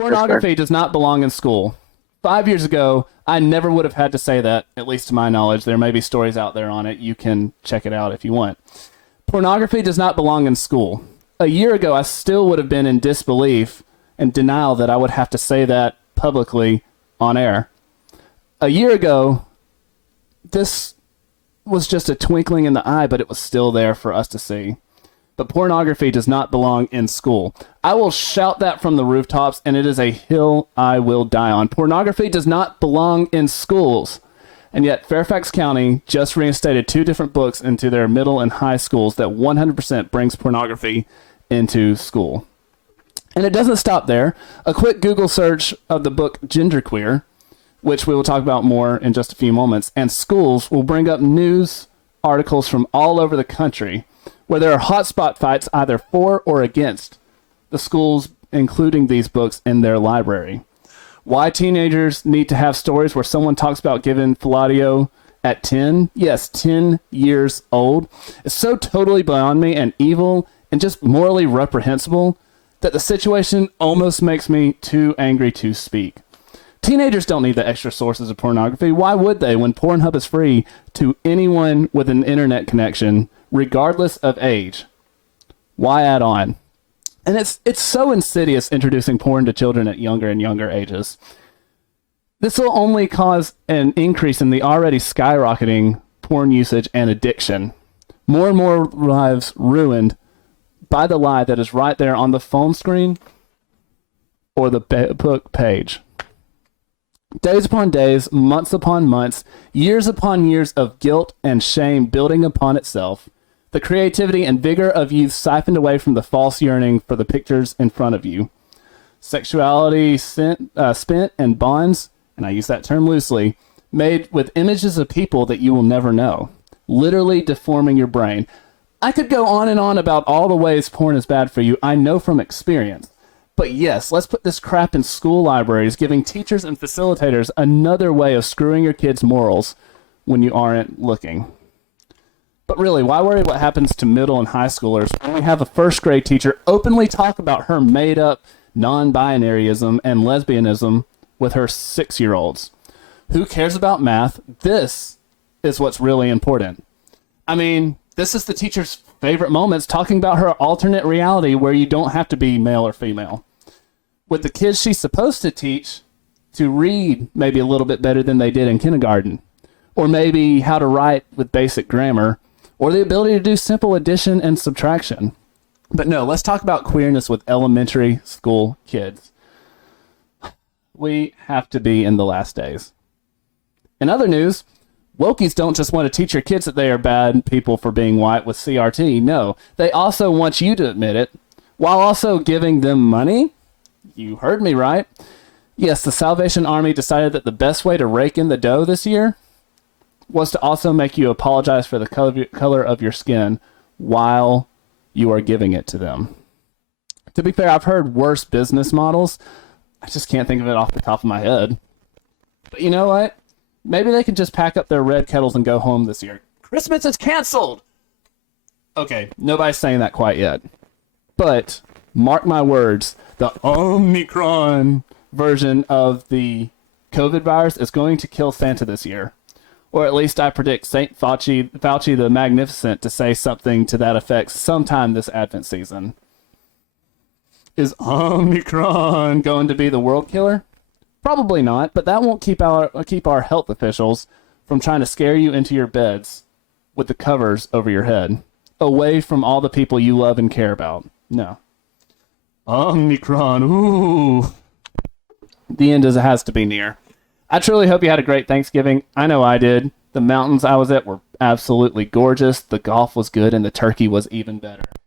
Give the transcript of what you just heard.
Pornography does not belong in school. 5 years ago, I never would have had to say that, at least to my knowledge. There may be stories out there on it. You can check it out if you want. Pornography does not belong in school. A year ago, I still would have been in disbelief and denial that I would have to say that publicly on air. A year ago, this was just a twinkling in the eye, but it was still there for us to see. But pornography does not belong in school. I will shout that from the rooftops, and it is a hill I will die on. Pornography does not belong in schools. And yet Fairfax County just reinstated 2 different books into their middle and high schools that 100% brings pornography into school. And it doesn't stop there. A quick Google search of the book Genderqueer, which we will talk about more in just a few moments, and schools will bring up news articles from all over the country where there are hotspot fights either for or against the schools including these books in their library. Why teenagers need to have stories where someone talks about giving fellatio at 10, yes, 10 years old, is so totally beyond me and evil and just morally reprehensible that the situation almost makes me too angry to speak. Teenagers don't need the extra sources of pornography. Why would they when Pornhub is free to anyone with an internet connection, regardless of age? Why add on? And it's so insidious introducing porn to children at younger and younger ages. This will only cause an increase in the already skyrocketing porn usage and addiction. More and more lives ruined by the lie that is right there on the phone screen or the book page. Days upon days, months upon months, years upon years of guilt and shame building upon itself. The creativity and vigor of youth siphoned away from the false yearning for the pictures in front of you. Sexuality spent in bonds, and I use that term loosely, made with images of people that you will never know, literally deforming your brain. I could go on and on about all the ways porn is bad for you. I know from experience. But yes, let's put this crap in school libraries, giving teachers and facilitators another way of screwing your kids' morals when you aren't looking. But really, why worry what happens to middle and high schoolers when we have a first grade teacher openly talk about her made-up non-binaryism and lesbianism with her 6-year-olds? Who cares about math? This is what's really important. I mean, this is the teacher's favorite moments, talking about her alternate reality where you don't have to be male or female. With the kids she's supposed to teach to read maybe a little bit better than they did in kindergarten, or maybe how to write with basic grammar, or the ability to do simple addition and subtraction. But no, let's talk about queerness with elementary school kids. We have to be in the last days. In other news, wokies don't just want to teach your kids that they are bad people for being white with CRT. No, they also want you to admit it, while also giving them money. You heard me right. Yes, the Salvation Army decided that the best way to rake in the dough this year was to also make you apologize for the color of your skin while you are giving it to them. To be fair, I've heard worse business models. I just can't think of it off the top of my head. But you know what? Maybe they can just pack up their red kettles and go home this year. Christmas is canceled! Okay, nobody's saying that quite yet. But, mark my words, the Omicron version of the COVID virus is going to kill Santa this year. Or at least I predict St. Fauci the Magnificent to say something to that effect sometime this Advent season. Is Omicron going to be the world killer? Probably not, but that won't keep our health officials from trying to scare you into your beds with the covers over your head, away from all the people you love and care about. No. Omicron, ooh. The end has to be near. I truly hope you had a great Thanksgiving. I know I did. The mountains I was at were absolutely gorgeous. The golf was good, and the turkey was even better.